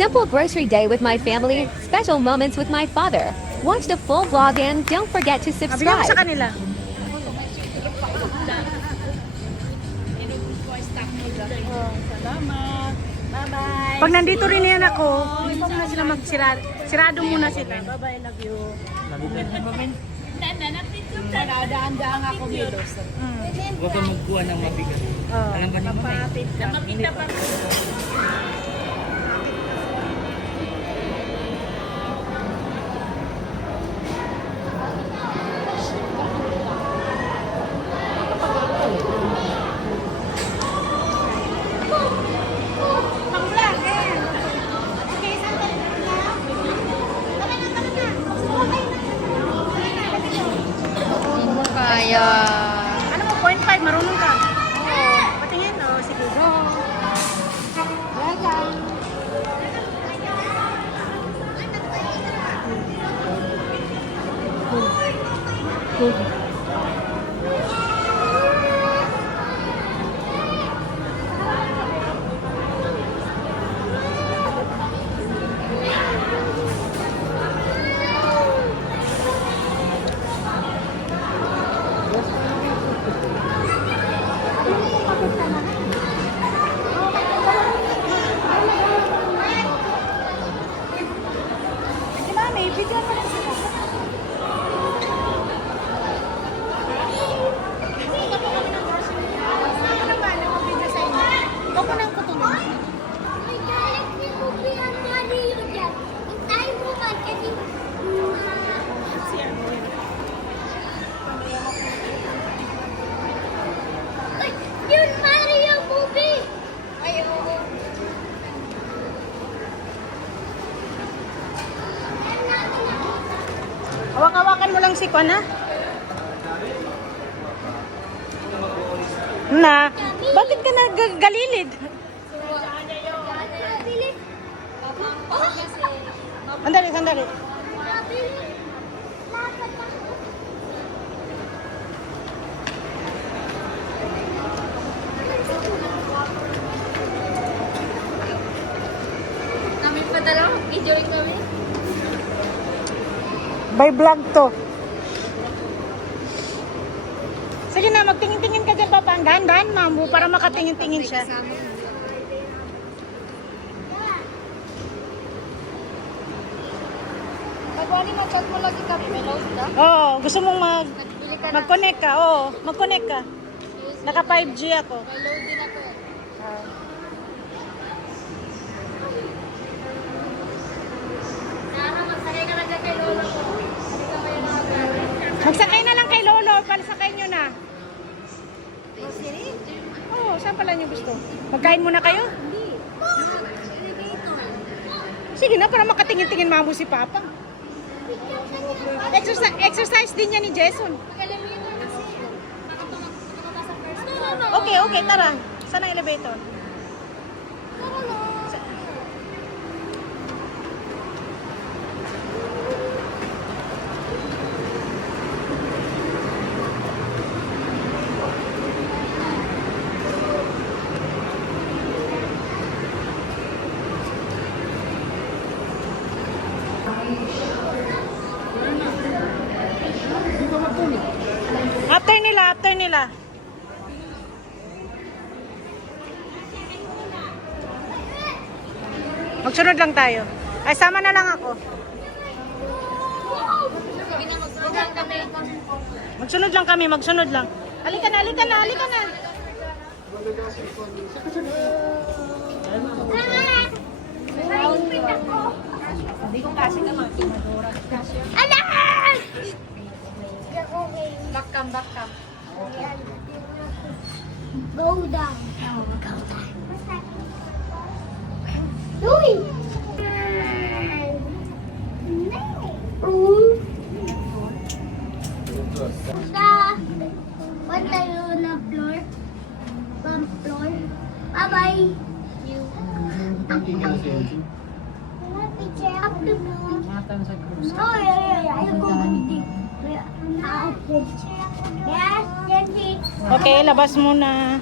Simple grocery day with my family, special moments with my father. Watch the full vlog and don't forget to Bigyan mo sa subscribe. kanila. Salamat. Bye-bye. Pag nandito rin yan ako, hindi mo muna sila sirado muna sila. Bye-bye, love you. Daan-daan ako, Milos. Huwag kang magkuha ng mabigat. Alam ba ni Mama? Makita pa. Kaya, Ano mo, 0.5, marunong ka? Oo. Patingin, sige. Si Mami, bigyan mo na sila. Huwag ko nang kutulong. Yun, Mario movie! Ay, oo. Hawak-hawakan mo lang si Kwan, ha? Na, bakit ka naggalilid? Sandali, sandali. Namin pa talaga, video kami. By vlog to. Sige na, magtingin-tingin ka dyan, Papa. Dahan-dahan, Mamu, para makatingin-tingin siya. Pagwali mo, chat mo lagi kami. May load na? Oo, gusto mong Bili ka na. mag-connect ka. Oo, mag-connect ka. Naka 5G ako. May load din ako eh. Nara, magsakay ka na dyan kay Lolo ko. Hindi ka kayo nakagaling. Magsakay na lang kay Lolo, palasakay nyo na. Oo, saan pala nyo gusto? Magkain muna kayo? Hindi. Elevator. Sige na, para makatingin-tingin Mamu si Papa. Exercise din niya ni Jason. Mag-elevator kasi. Makapasa first floor. Okay, okay, tara. Saan ang elevator? After nila. Magsunod lang tayo. Ay, sama na lang ako. Sige na, magsunan kami. Magsunod lang kami, magsunod lang. Halika na, halika na, halika na. Hindi ko kasi ka mga timadura. Back cam. Go down. Go down. Uy! What tayo na floor? Bump floor. Bye-bye. Picture up the moon. Oh, yeah. Ayaw ko hindi. Yes, Jenny. Okay, labas muna.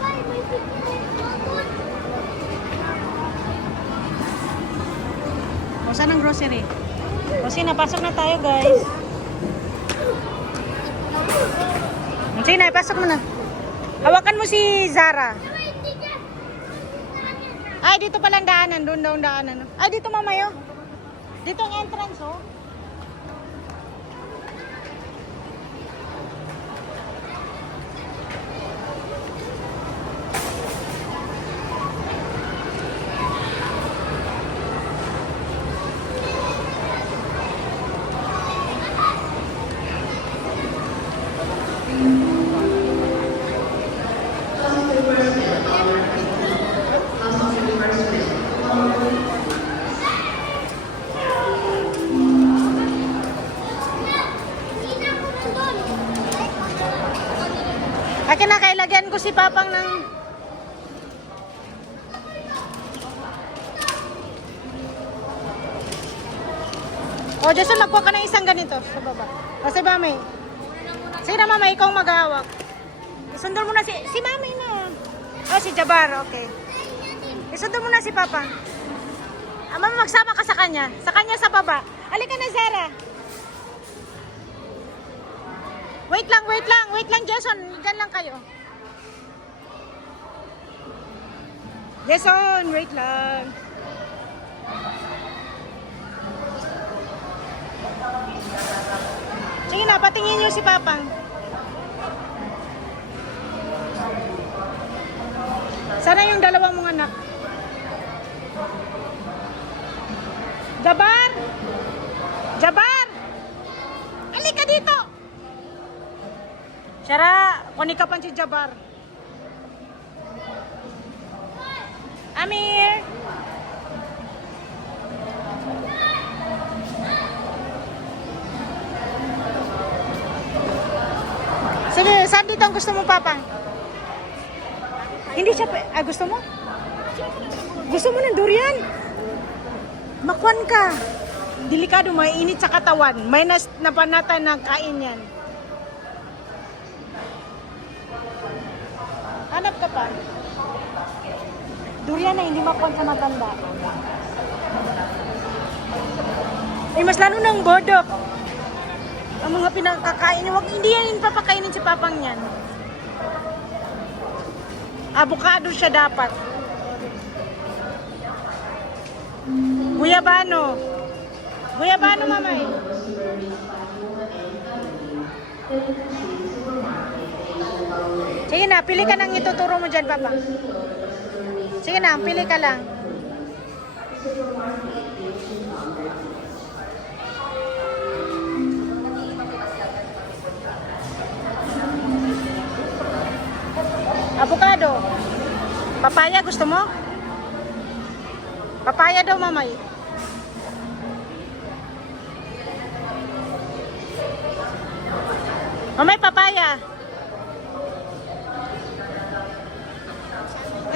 Bye, may picture. O, saan ang grocery? O, sige, pasok na tayo, guys. Sige na, pasok mo na. Hawakan mo si Zara. Ay, dito palang daanan. Doon daw ang daanan. Ay, dito mamayo. Dito ang entrance, oh. Akin na, kailagyan ko si Papang ng... O, Jason, magkuha ka ng isang ganito sa baba. O, si Mamay. Sige na, Mamay, ikaw maghahawak. Isundol mo na si Mamay na. O, si Jabar, okay. Isundol mo na si Papa. Mama, magsama ka sa kanya. Sa kanya sa baba. Halika na, Zara. Wait lang, Jason. Diyan lang kayo. Jason, wait lang. Sige na, patingin niyo si Papang. Sana yung dalawang mong anak. Jabar! Jabar! Halika dito! Sara, kunin ka pa si Jabar. Amir! Sige, saan dito ang gusto mo, Papang? Hindi siya, gusto mo? Gusto mo ng durian? Makwan ka. Delikado, mainit sa katawan. May napanatan na kain yan. Hanap ka pa. Durian na hindi makwan sa matanda. Eh, mas lalo ng bodok. Ang mga pinakakain niya, hindi yan papakainin si Papang yan. Avocado siya dapat. Guyabano. Guyabano, Mamay. Sige na, pili ka ng ituturo mo dyan, Papa. Sige na, pili ka lang. Avocado. Papaya, gusto mo? Papaya daw, Mamay. Mamay, papaya.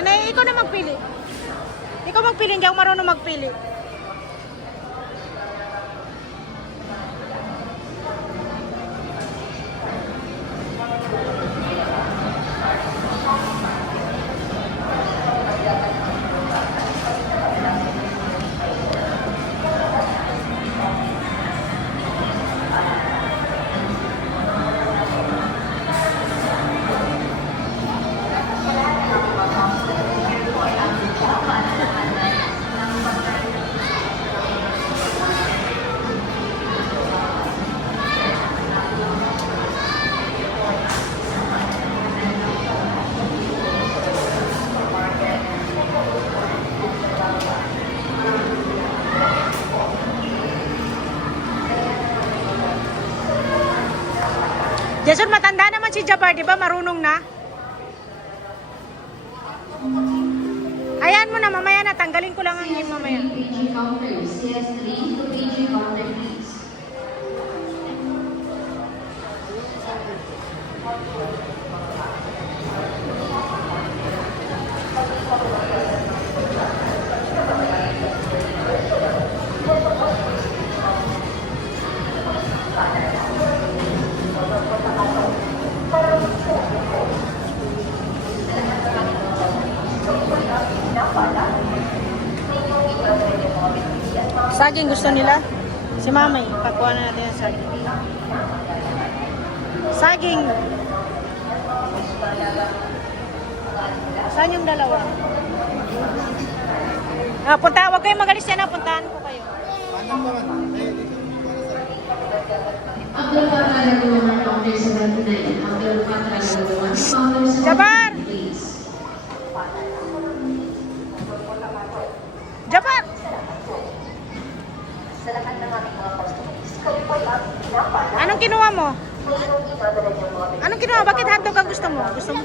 Anay, ikaw na magpili. Ikaw magpili, hindi ako marunong magpili. Jason, matanda naman si Jabar, di ba? Marunong na. Ayan mo na, mamaya na. Tanggalin ko lang ang game mamaya. PG counter, CS3 to PG counter, please. Saging gusto nila. Si Mamay, pakuha na natin ang saging. Saging. Saan yung dalawa? Huwag kayong magalis yan, puntahan ko kayo. Abdul Fattah Lagunan, Counter 79. Abdul Fattah Lagunan, Counter 79. Jabar! Please. Jabar! Anong kinuha mo? Anong kinuha? Bakit hotdog ang gusto mo? Gusto mo?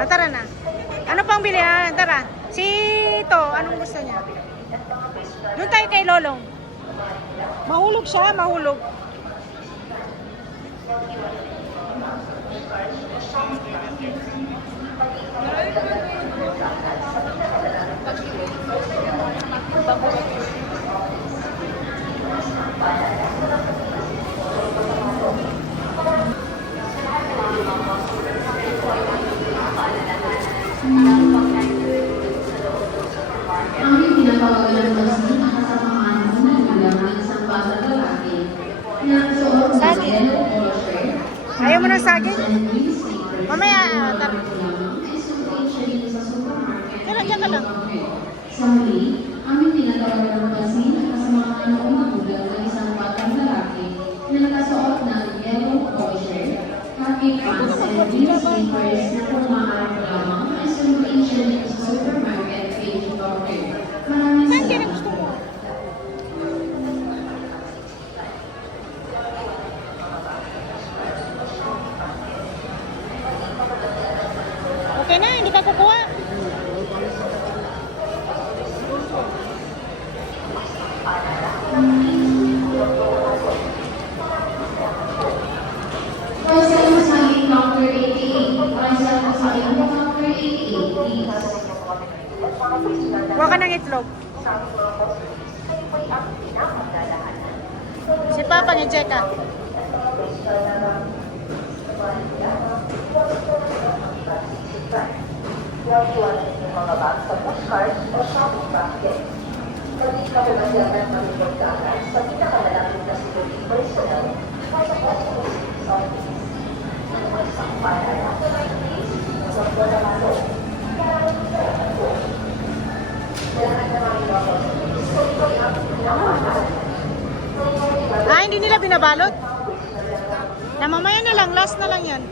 Tara na. Ano pang bili? Tara. Si Ito, anong gusto niya? Doon tayo kay Lolong. Mahulog siya, mahulog. Aming tinatawagan ng pansin ang kasamaan ng magulang ng isang batang lalaki na suot ng Saging. yellow polo shirt. Ayaw mo ng saging? And green sneakers. Mamaya, tara. Lamang ay sunduin siya dito sa supermarket. Tara, diyan ka lang. Sa huli, aming tinatawagan ng pansin ang kasamaan ng magulang ng isang batang lalaki na nakasuot ng yellow polo shirt, khaki pants, and green sneakers na kung maaari lamang ay sunduin siya dito sa supermarket page counter. Maraming Saan kaya salamat. gusto mo? Okay na, hindi ka kukuha. Parcel mo sa aking counter 88. Parcel mo sa aking counter 88, please. Kuha ka ng itlog. Si Papa ni Jeka. Hindi nila binabalot? Na mamaya na lang, last na lang yan.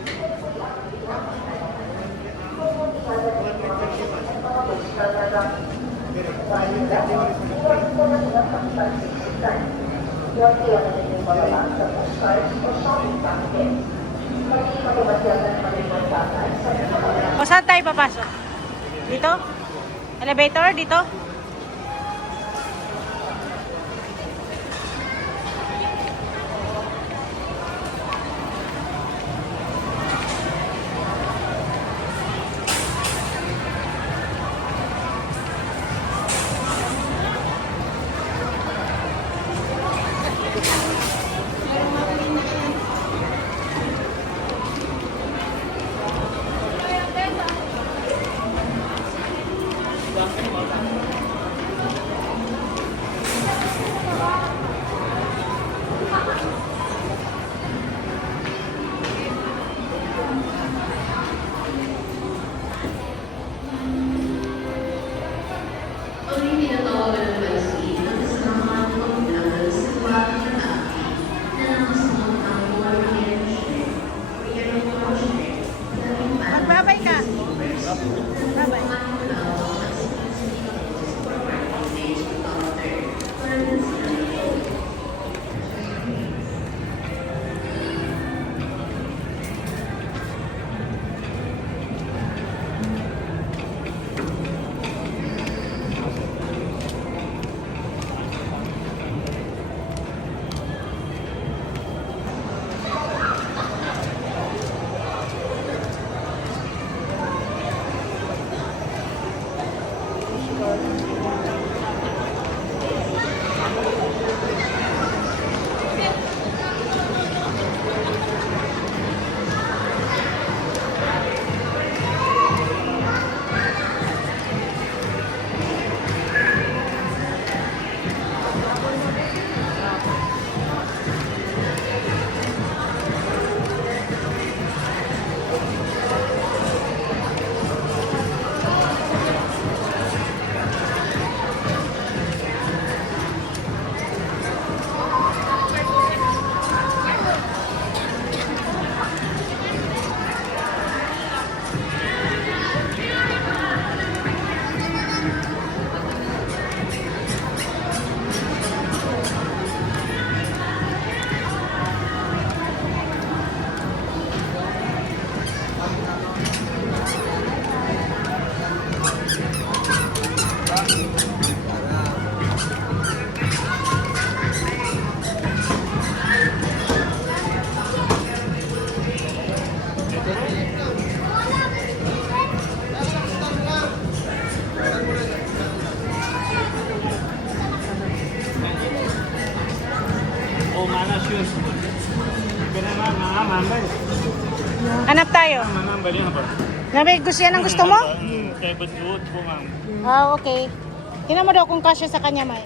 O saan tayo papasok? Dito? Elevator? Dito? Aming tinatawagan ng pansin ang kasamaan ng magulang ng isang batang lalaki na nakasuot ng Korean shirt, yellow polo shirt, khaki pants, Magbabay ka. and green sneakers. Bye-bye. Kumain mo lang ang shoes. Hanap tayo. Nabi, gusto yan ang gusto mo? Kaya ba't po, ma'am? Ah, okay. Tingnan mo daw kung kasya sa kanya, May.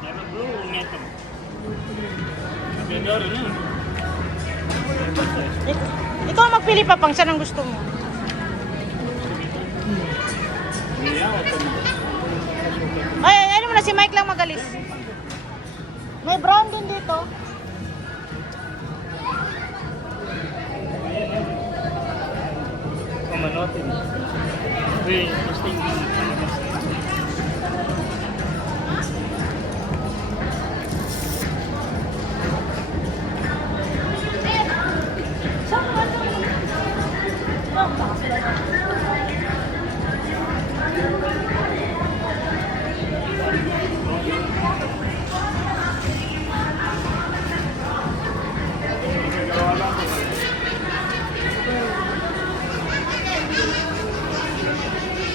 Yan ang blue, neto. Ganda rin yun. Ikaw ang magpili pa pang saan ang gusto mo. Ay, ano mo na si Mike lang magalis. May brown din dito. Pamanotin. Wait, gusto yung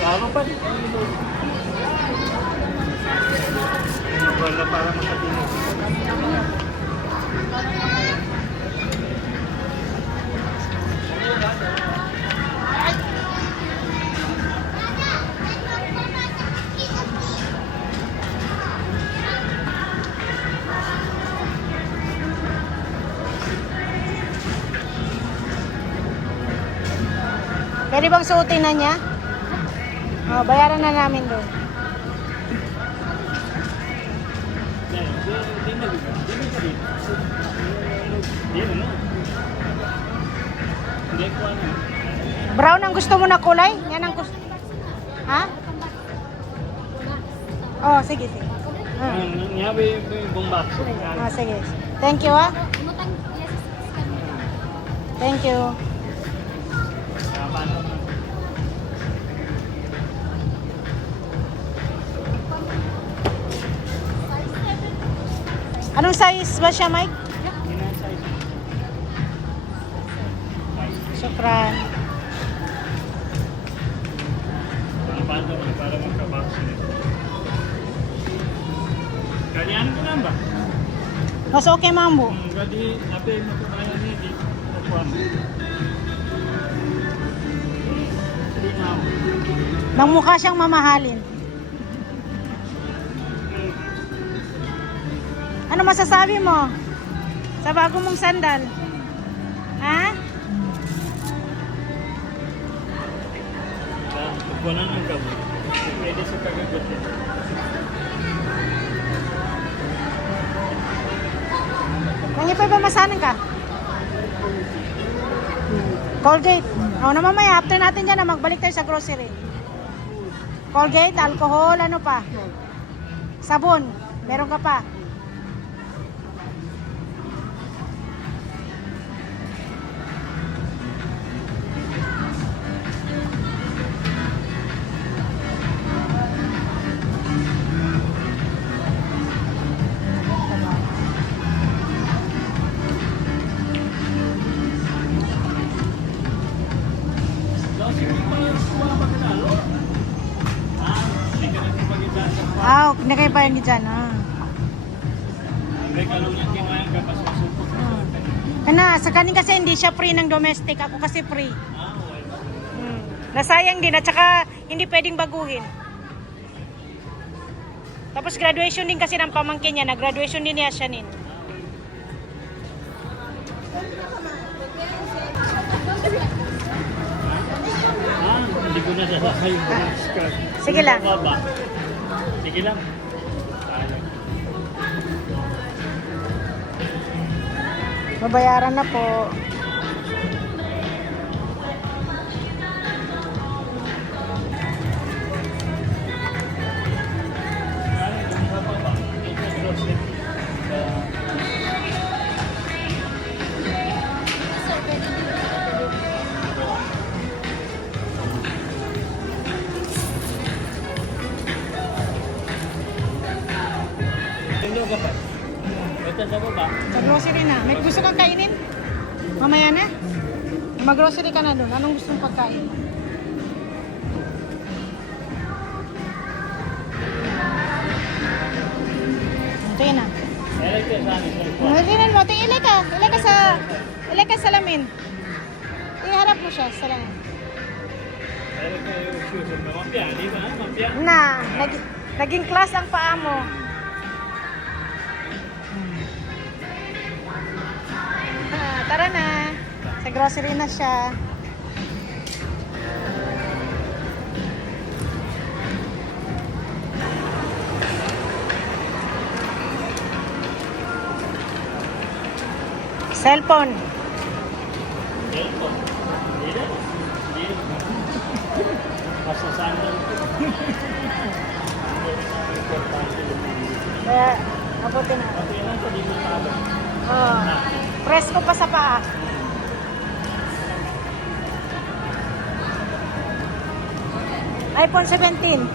Ano pa? Wala para makatinig. Pwede bang suotin na niya? Oh, bayaran na namin doon. Brown ang gusto mo na kulay? Yan ang gusto. Ha? Oh, sige, sige. Nga ba yung ibang box? Ah, sige. Thank you, ah. Thank you. Anong size ba siya, Mike? Syukran. Para magka-box nito. Ganyan ko lang ba? Mas okay, mambo. Gadi, napi mo kung kaya nito. Opo. Nang mukha siyang mamahalin. Ano masasabi mo sa bago mong sandal? Ha? Kukunan ng gabo. Pwede sa kagagot yan. Nangipay ba masanan ka? Colgate. O na mamaya, after natin dyan, magbalik tayo sa grocery. Colgate, alcohol, ano pa? Sabon. Meron ka pa? Ah, nagay pa yan dyan. Ah. Kana, sa kanin kasi hindi siya free ng domestic. Ako kasi free. Nasayang din at saka hindi pwedeng baguhin. Tapos graduation din kasi ng pamangkin niya. Nag-graduation din niya siya nin. Hindi ko na sasakay yung skirt. Sige lang. Sige lang. Babayaran na po. Sa grocery na. May gusto kang kainin? Mamaya na? Mag-grocery ka na doon. Anong gusto mong pagkain? ilay ka sa salamin. Iharap mo siya sa salamin. Na, naging class ang paa mo. Tara na. Sa grocery na siya. Cellphone. Basta sandal. Kaya, mabuti na. Pati lang sa di matalo. Oh, presko pa sa paa. iPhone 17.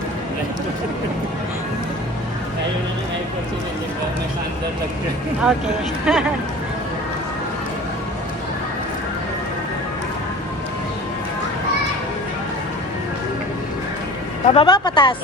Ayaw na yung iPhone 17 ba? May sandal lang ka. Okay. Pababa, patas.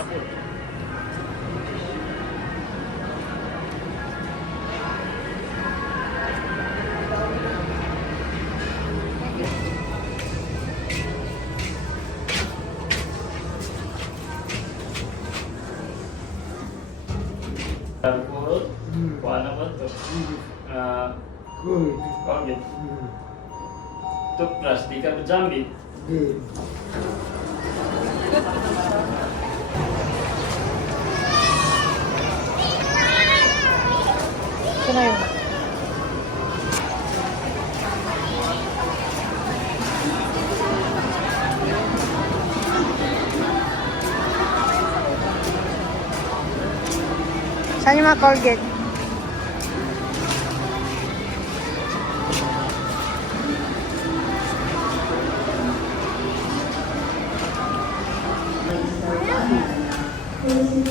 Purut, kuha naman to. Kogit. Toothbrush, di ka majambi. Ito na yun. Saan yung mga Colgate?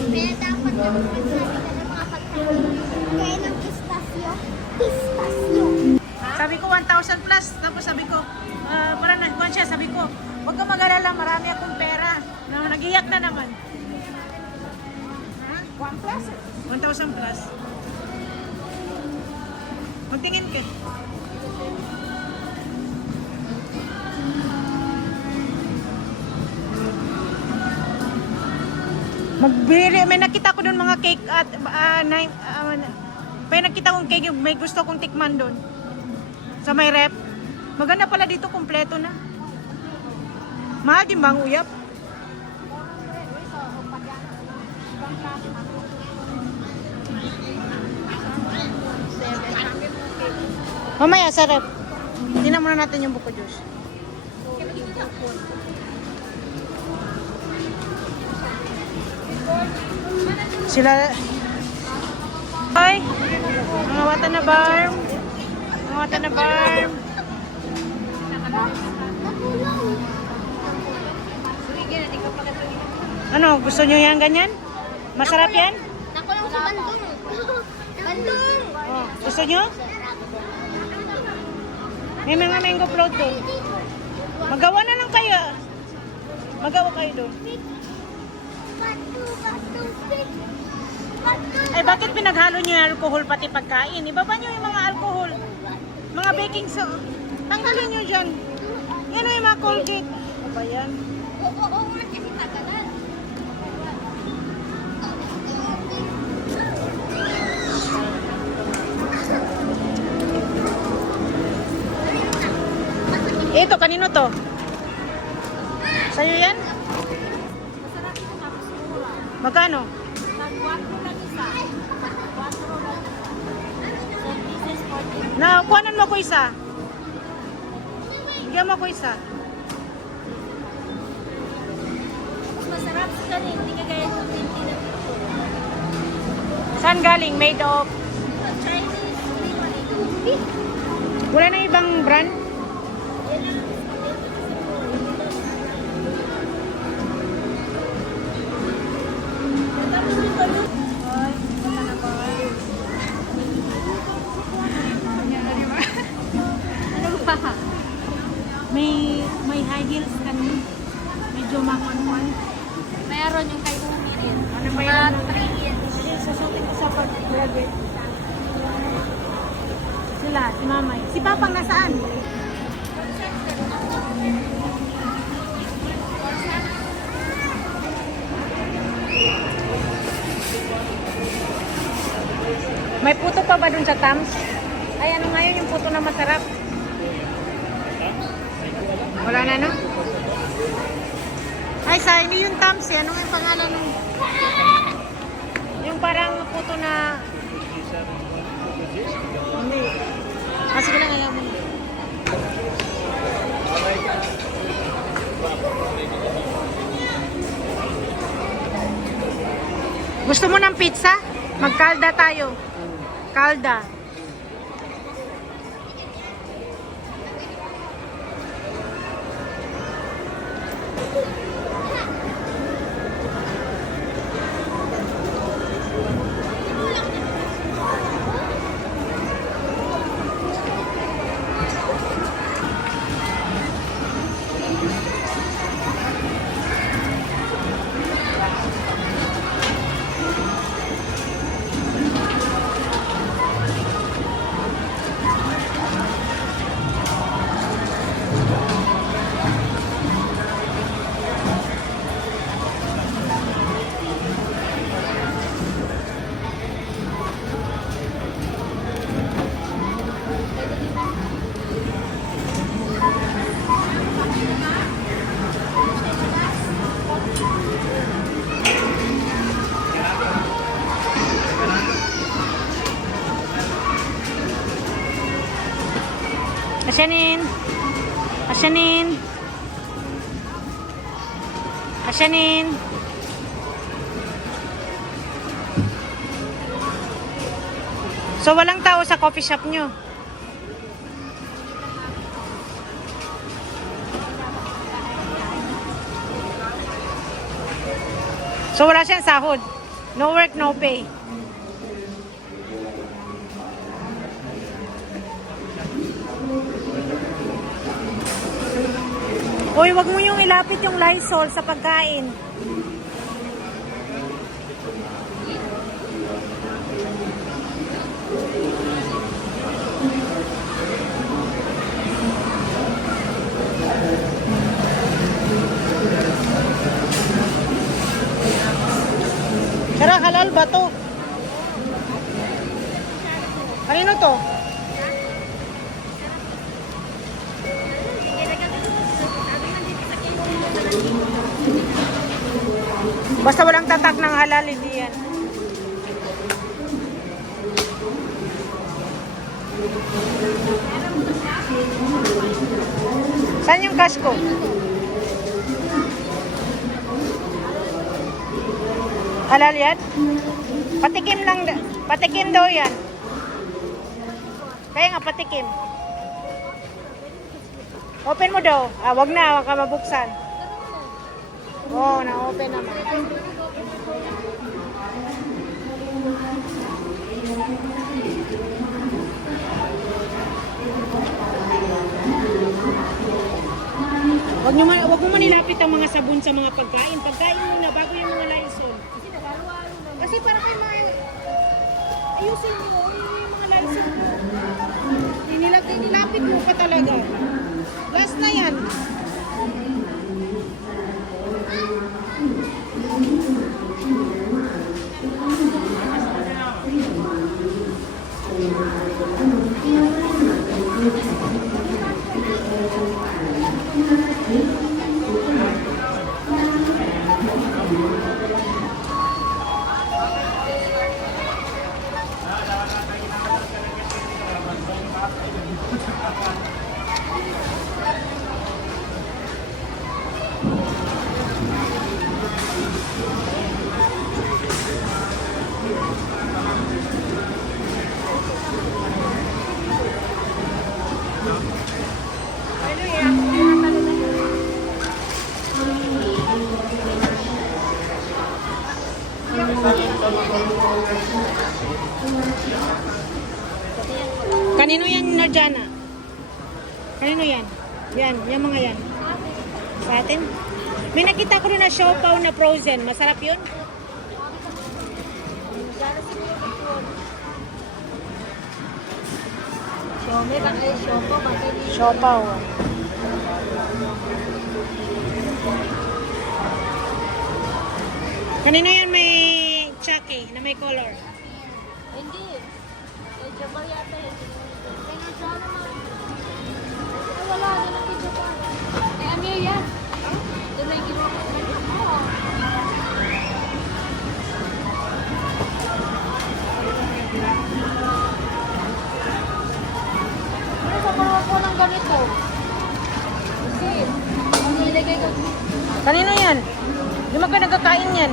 Kaya dapat yung sinasabi ka ng mga pagkain. Kaya ng pistasyo. Pistasyo. Sabi ko 1,000 plus. Tapos sabi ko, parang nagkuhan siya. Sabi ko, huwag ka mag-alala, marami akong pera. Nag-iyak na naman. 1 plus? 1,000 plus. Magtingin ka. Magbili, may nakita ko doon mga cake at may nakita kong cake, may gusto kong tikman doon. Sa may rep. Maganda pala dito, kompleto na. Mahal din ba ang uyap? Mamaya sa rep. Tingnan muna natin yung buko juice. Sila ay mga wata na barm. Mga wata na barm. Ano, gusto nyo yan ganyan? Masarap yan? Nakulang si Bandung. Bandung! Oh, gusto nyo? May mga mango float doon. Magawa na lang kayo. Magawa kayo doon. Batu, batu, stick. Batu. Ay, bakit pinaghalo nyo yung alcohol pati pagkain? Ibaba nyo yung mga alcohol. Mga baking soda. Tanggalin nyo dyan. Yan o yung mga Colgate. Ano ba yan? Oo, man kasi tagalan. Ito, kanino to? Sa'yo yan? Magkano? Na, kuhanan mo ko isa. Bigyan mo ko isa. Masarap sa kanin, hindi kagaya ng hindi na Saan galing? Made of? Chinese. Wala na ibang brand? May high heels kanina. Medyo makon-kon. Meron yung kay Umi rin. Ano ba Mga yan? 3 years. Hindi, susutin ko sa pag-graduate. Sila, si Mamay. Si Papang nasaan? May puto pa ba dun sa Tams? Ay, ano ngayon yung puto na masarap? Wala na, no? Ay, sa hindi yung Tams eh. Ano nga yung pangalan nun? Yung parang puto na... Hindi. Ah, sige lang, ayaw mo. Gusto mo ng pizza? Magkalda tayo. Kalda. Asyanin. Asyanin. Asyanin. So, walang tao sa coffee shop nyo? So, wala siyang sahod? No work, no pay? Uy, wag mo yung ilapit yung Lysol sa pagkain. Tara, halal ba to? Kanino to? Basta walang tatak ng halal, hindi yan. Saan yung cash ko? Halal yan? Patikim lang, patikim daw yan. Kaya nga, patikim. Open mo daw. Ah, wag na, wag ka mabuksan. Oo, na-open naman. Wag mo manilapit ang mga sabon sa mga pagkain. Pagkain muna bago yung mga Lysol. Kasi para kayo ayusin mo yung mga Lysol mo. Nilapit mo pa talaga. Last na yan. Kanino yan, Narjana? Kanino yan? Yan, yung mga yan. Sa atin? May nakita ko rin na siopaw na frozen. Masarap yun? May kakay siopo, matili. Siopaw. Kanino yan may Chucky na may color? Hindi. Kay Jabal yata yun. Kaya siya naman. Ay, wala na lang kay Jabal. Eh, Amir yan. Tuloy ginawa ko. Oo. Ano sa mga ko ng ganito? Kasi, ang nilagay ko. Kanino yan? Di mo ka nagkakain yan.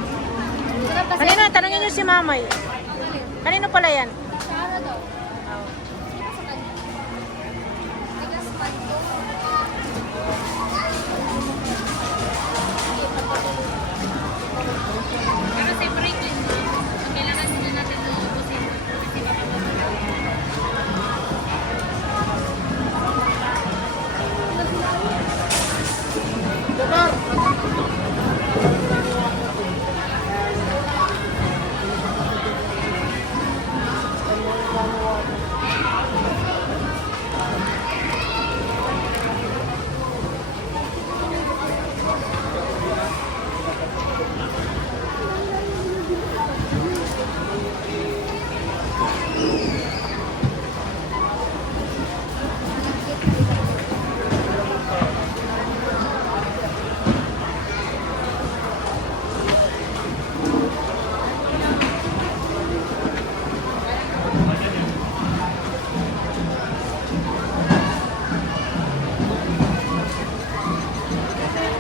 Sarap kasi. Kanino? Tanongin nyo si Mamay. Kanino pala yan? Sarah daw. Di ba sa kanya? Tigas pa ito. Pero separate yun. Kailangan sila natin uubusin.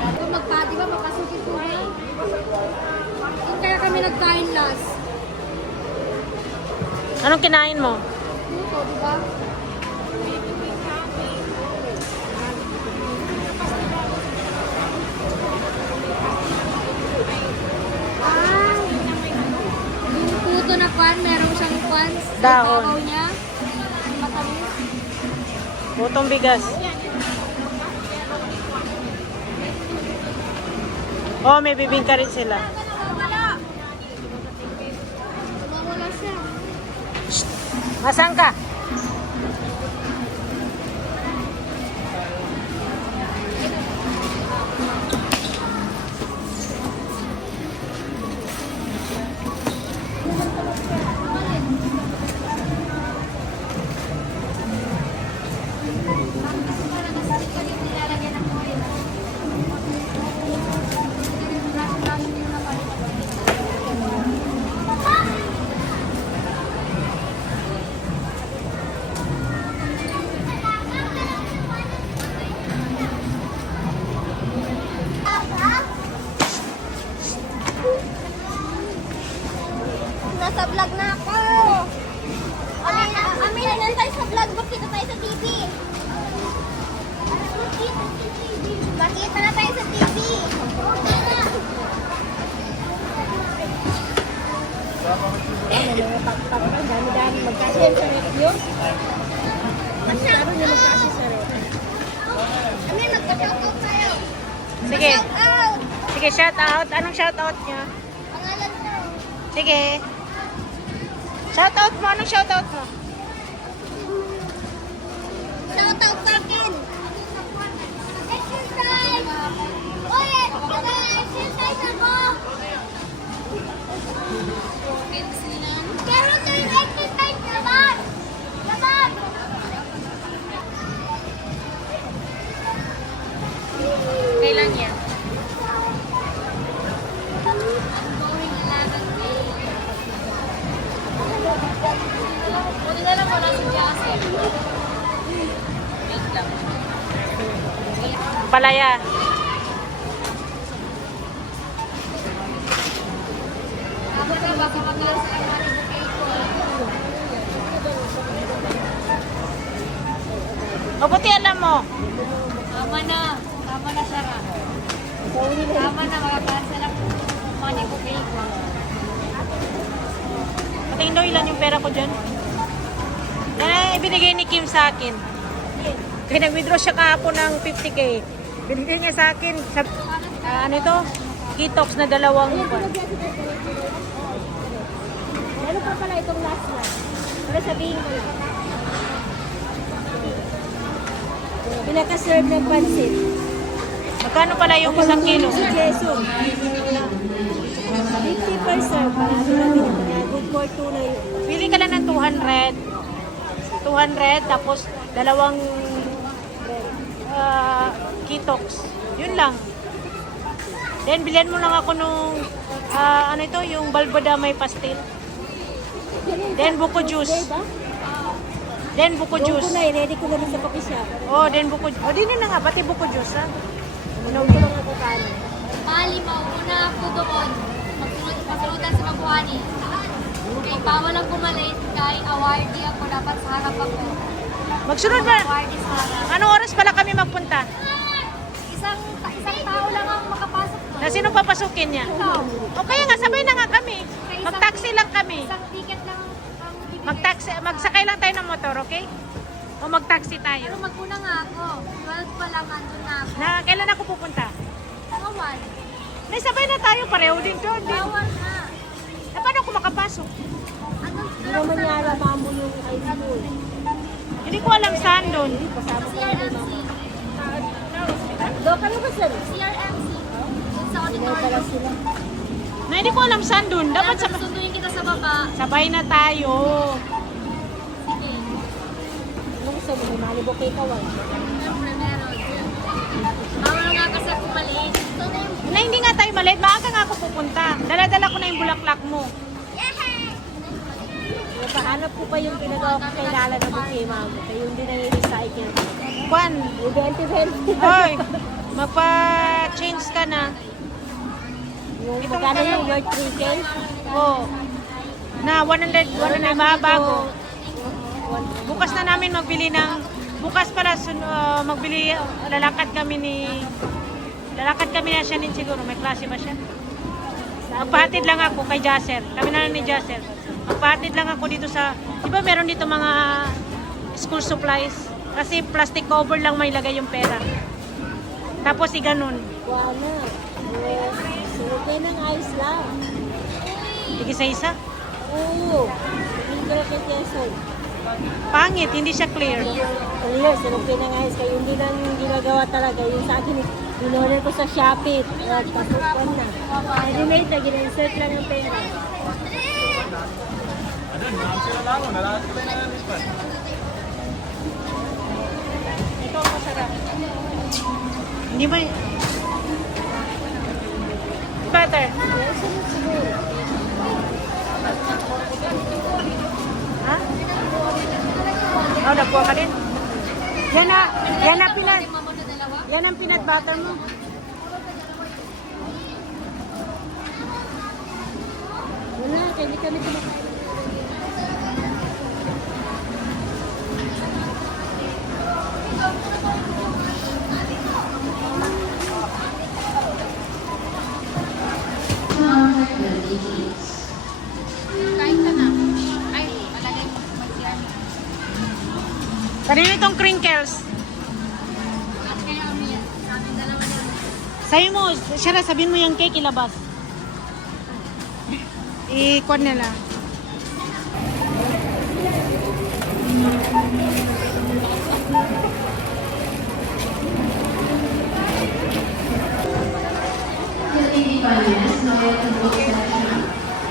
Kasi baka di ba mapasukin ko na? Doon kaya kami nagkain last. Anong kinain mo? Dito, di ba? Ah! Yung puto na pan, meron siyang pan. Sa Dahon. babaw niya. Matamis. Butong bigas. Oh, may bibingka rin sila. Wala siya. Masang ka? Nasa vlog na ako. Amin, nandiyan tayo sa vlog. Makita tayo sa TV. Makita na tayo sa TV. Dami-dami magkasya sa review. Masyado niya magkasya sa review. Amin, magka-shoutout tayo. Sige. Shoutout. Sige, shout out. Anong shout out niya? Pangalan ko. Sige. Shout out mo. Anong shout out mo? Shoutout sa akin. Exercise. Uy, exercise ako. Pero tayo exercise naman. Naman. Kailan yan? Buti na lang wala si Jassy. Wait lang. Palaya. Ako na baka magalas sa kamari bukay ko. O buti alam mo. Tama na. Tama na, Sarah. Tama na, makakansel ang money bukay ko. Patingin daw ilan yung pera ko dyan. Eh, binigay ni Kim sa akin. Kaya nag-withdraw siya kahapon ng 50k. Binigay niya sa akin. Ano ito? Kitox na dalawang. Meron pa pala itong last one. Pero sabihin ko lang. Pinaka-serve ng pansit. Magkano pala yung isang kilo? Si Jason. 50 per serve. Marami lang pinapagaya. Good for 2 na yun. Pili ka lang ng 200. 200, tapos dalawang kitoks. Yun lang. Then, bilhan mo lang ako nung, ano ito, yung balbada may pastil. Then, buko juice. Then, buko Doon ko juice. na, ready ko na rin sa pakisya. Oh, then buko juice. Oh, din na nga, pati buko juice, ha? Inom ko lang ako kanin. Bali, mauna ako doon. Masulutan sa Mabuhani. Kay bawal ang gumalit, kay awardee ako, dapat sa harap ako. Magsunod ba? Awardee sa harap. Anong oras pala kami magpunta? Isang tao lang ang makapasok doon. Na sino papasukin niya? Ikaw. O kaya nga, sabay na nga kami. Mag-taxi lang kami. Isang ticket lang ang bibigay. Mag-taxi, magsakay lang tayo ng motor, okay? O mag-taxi Pero tayo. maguna nga ako. 12 pa lang, andun na ako. Na, kailan ako pupunta? Bawal. May sabay na tayo, pareho din doon. Bawal na. Eh, paano ako makapasok? Andun Hindi naman niya alam mo yung high school. Hindi ko alam saan doon. sa CRMC. Doon ka na ba sir? CRMC. Dun sa Doon pala auditorium. sila. Na hindi ko alam saan doon. Dapat Dapat sunduin kita sa baba. sabay na tayo. Sige. Anong gusto mo? May Malibu kay Kawan. Siyempre, meron. Bawal nga kasi ako maliit. Na hindi nga tayo maliit. Maaga nga ako pupunta. Dala-dala ko na yung bulaklak mo. Pahanap ko pa yung pinagawa ko kay Lala na bukay mamo. Kaya yung din ang i-recycle. Kwan. I-20-20. Hoy, magpa-change ka na. Yung Itong magkano kayo. yung Lord Trickle? Oh. Na 100 bago. Bukas na namin magbili ng bukas pala magbili lalakad kami na siya din siguro. May klase ba siya? Magpahatid lang ako kay Jaser. Kami na lang ni Jaser. Magpahatid lang ako dito sa, di ba meron dito mga school supplies? Kasi plastic cover lang may lagay yung pera. Tapos iganon. Wala. Sinukay ng ice lang. Sige sa isa. Oo. Hindi ko na kay Jason. Pangit, hindi siya clear. Clear, sinukay ng ice. Kaya yung din ang ginagawa talaga. Yung sa akin, in-order ko sa Shopee. At pasukan na. Ready-made na, gina-insert lang ang pera. Ito ang masarap. Hindi ba? Butter. Ha? Oh, nakuha ka din. Yan ang peanut butter mo. Wala, kaya hindi kami kumakain. Kain ka na. Ay, palagay mo. Mag-yan. Kanina itong crinkles. At kaya kami yan. Sa amin dalawa yan. Sabi mo, Shara, sabihin mo yung cake ilabas. I-kwan nila. Philippine Ibanez, loyalty book section.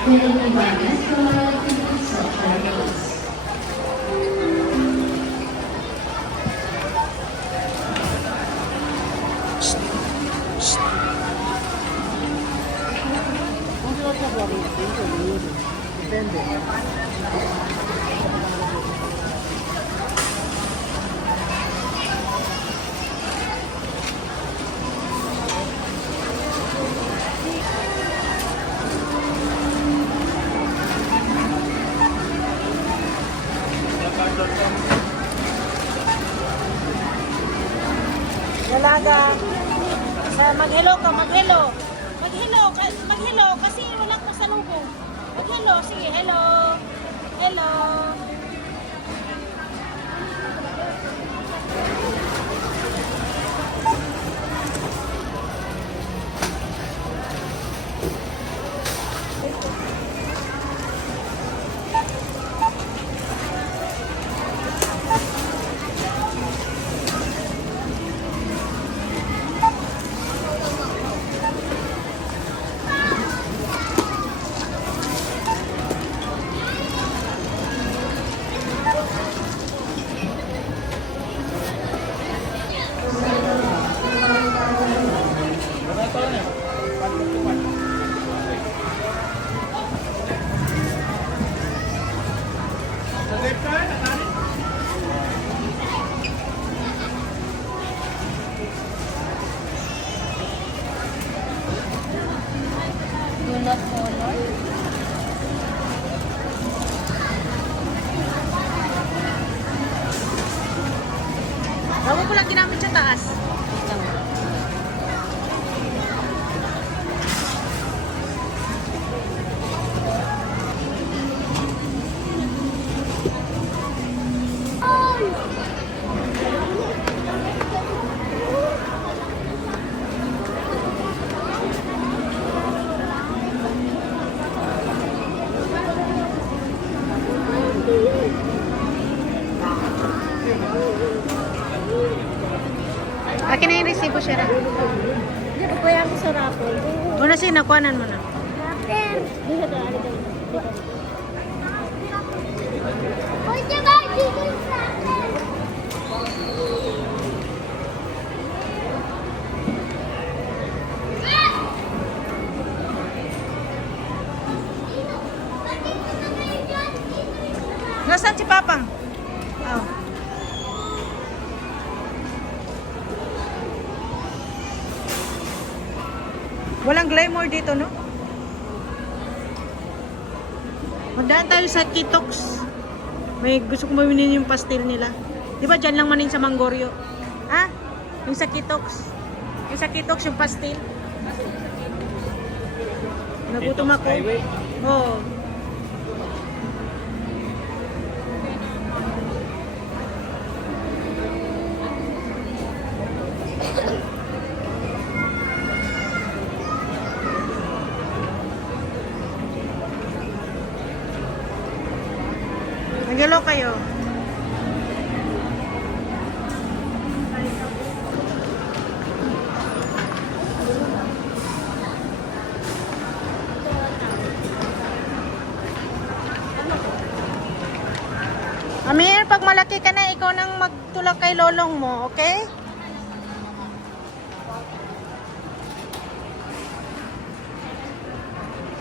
Philippine Ibanez, loyalty book section. Dalaga. Mag-hello ka, mag-hello. Mag-hello kasi wala ko sa lubong. Mag-hello, sige, hello. Hello. Do not honor. Bago ko lang ginamit sa taas. Akin na yung resibo, Shera. Dito po yan sa raffle. Una siya, nakuhanan mo na. Dito to, ano dito. Uy, diba? Dito sa akin. Nasaan si Papang? Oh. Walang glamour dito, no? Magdaan tayo sa Kitox. May gusto kong mawinin yung pastel nila. Di ba dyan lang manin sa Mangorio? Ha? Yung sa Kitox. Yung sa Kitox, yung pastel. Nagutom ako. Oo. Nagalo kayo. Amir, pag malaki ka na, ikaw nang magtulak kay lolong mo, okay?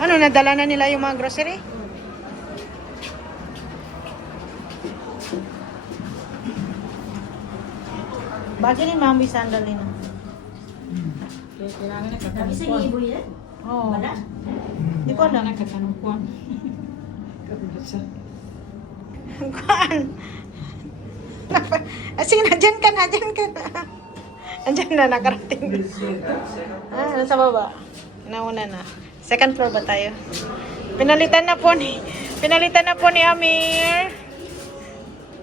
Ano, nadala na nila yung mga grocery? Bagay ni Mami sandal nila. Tapi sa ibo yan? Oo. Wala? Di ko alam. Nakatanong Kuan. Sige, nadyan ka na. Andyan na, nakarating. Nasa baba. Nauna na. Second floor ba tayo? Pinalitan na po ni Amir.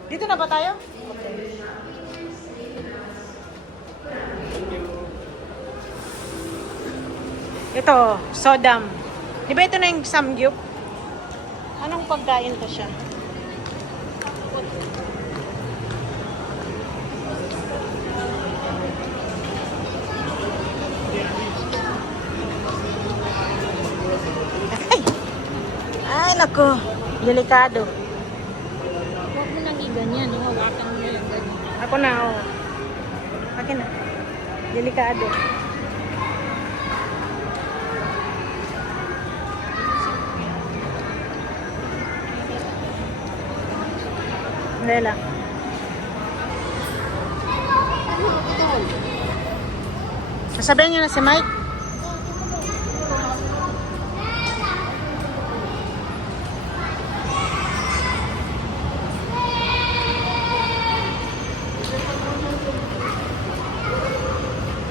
Dito na ba tayo? Ito, sodam. Di ba ito na yung samgyup? Anong pagkain to siya? Ay, nako. Delikado. Huwag mo nang iganyan. Hawakan mo yan. Ganyan. Ako na, oh. Akin na. Delikado. Hindi lang. Sasabihin niyo na si Mike.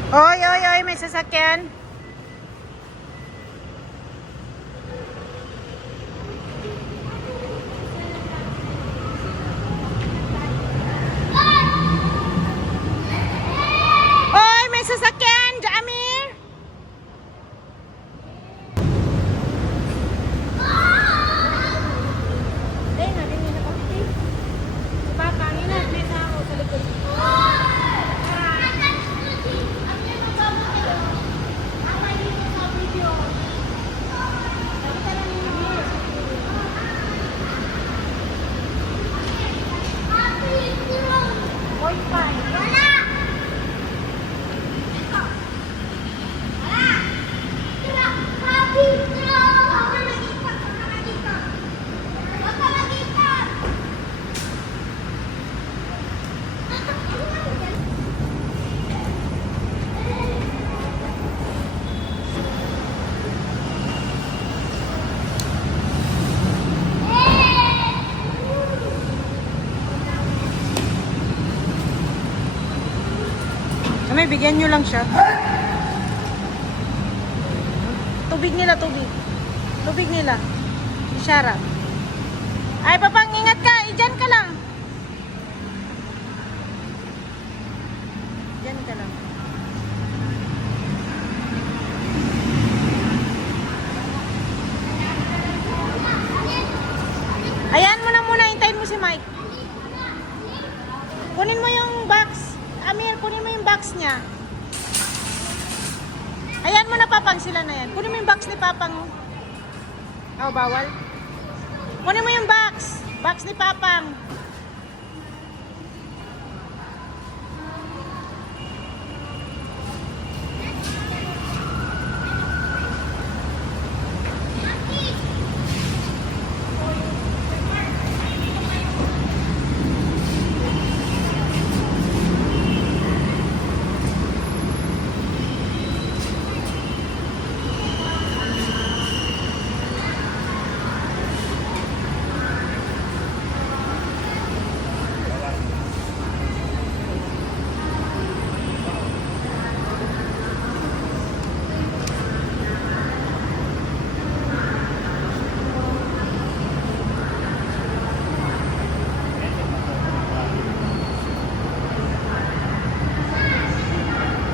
Oy, oy, oy, may sasakyan. Oy, may sasakyan, Jamir. Dahil na rin yung kapatid. Si Papa, may tao sa likod. bigyan nyo lang siya. Tubig nila, tubig. Tubig nila. Isyara. Ay, papang, ingat ka. Diyan ka lang. Diyan ka lang. Ayan mo na muna. Hintayin mo si Mike. Kunin mo yung box. Amir, kunin mo yung box niya. Ayan mo na, Papang, sila na yan. Kunin mo yung box ni Papang. Oh, bawal. Kunin mo yung box. Box ni Papang.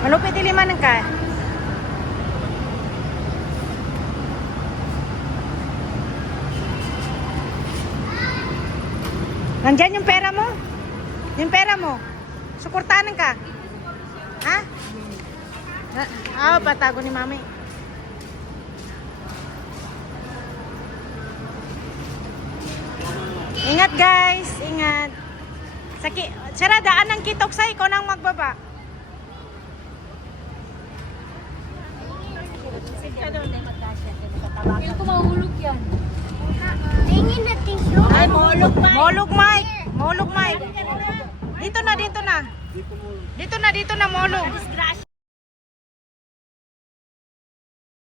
Malupit iliman ka. Nandyan yung pera mo? Yung pera mo? Suportahan ka? Ha? Patago ni mami. Ingat guys, ingat. Sara, daan ng Kitoksay, ikaw nang magbaba. Yung kumahulog yan. Tingin na tissue. Ay, Molog Mike. Molog Mike. Dito na, Molog.